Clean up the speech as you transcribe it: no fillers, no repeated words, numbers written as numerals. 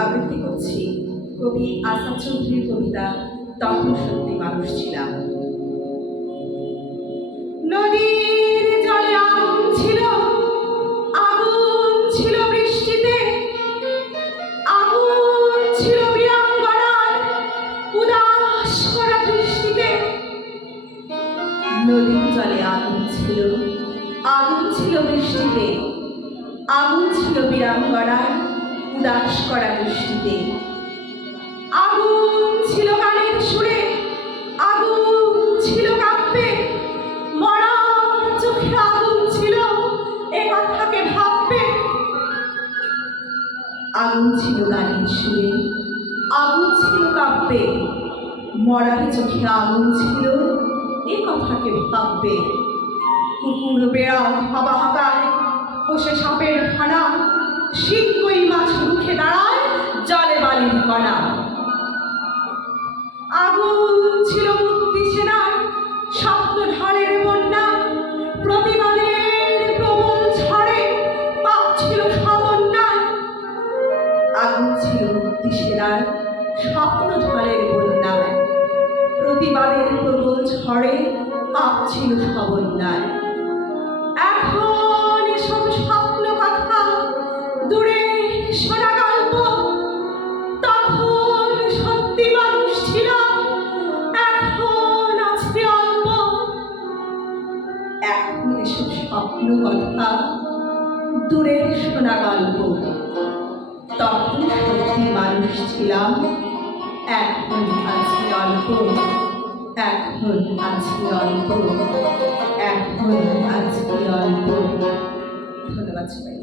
আবৃত্তি করছি কবি আসাদ চৌধুরীর কবিতা তখন সত্যি মানুষ ছিলাম। নদীর জলে আগুন ছিল, আগুন ছিল বৃষ্টিতে, আগুন ছিল বীরাঙ্গনার উদাস করা দৃষ্টিতে। নদীর জলে আগুন ছিল, আগুন ছিল বৃষ্টিতে, আগুন ছিল বীরাঙ্গনার উদাস করা দৃষ্টিতে। আগুন ছিল গানের সুরে, আগুন ছিল কাব্যে, মরার চোখে আগুন ছিল এ কথাকে ভাববে। আগুন ছিল গানের সুরে, আগুন ছিল কাব্যে, মরার চোখে আগুন ছিল এ কথাকে ভাববে। কুকুর বেড়াল হাবাহাকায় কষে সাপের ফানা, শিঙ্কই মাছ মুখে দাঁড়ায় জলে বালির কণা। আগুন ছিল মুক্তি সেনার স্বপ্ন ঢালের বন্যা, প্রতিবাদের প্রবল ঝড়ে পাপ ছিল সমন্বয়। আগুন ছিল মুক্তি সেনার স্বপ্ন ঢালের বন্যায়, প্রতিবাদের প্রবল ঝড়ে পাপ ছিল সমন্বয়। এখন এসব স্বপ্ন কথা দূরে শোনা গল্প, তখন সত্যি মানুষ ছিলাম, এখন আছে অল্প। এখন এসব স্বপ্ন কথা দূরে শোনা গল্প, তখন সত্যি মানুষ ছিলাম, এখন আছে অল্প। এখন আছে অল্প, এখন আছে অল্প। ধন্যবাদ সবাই।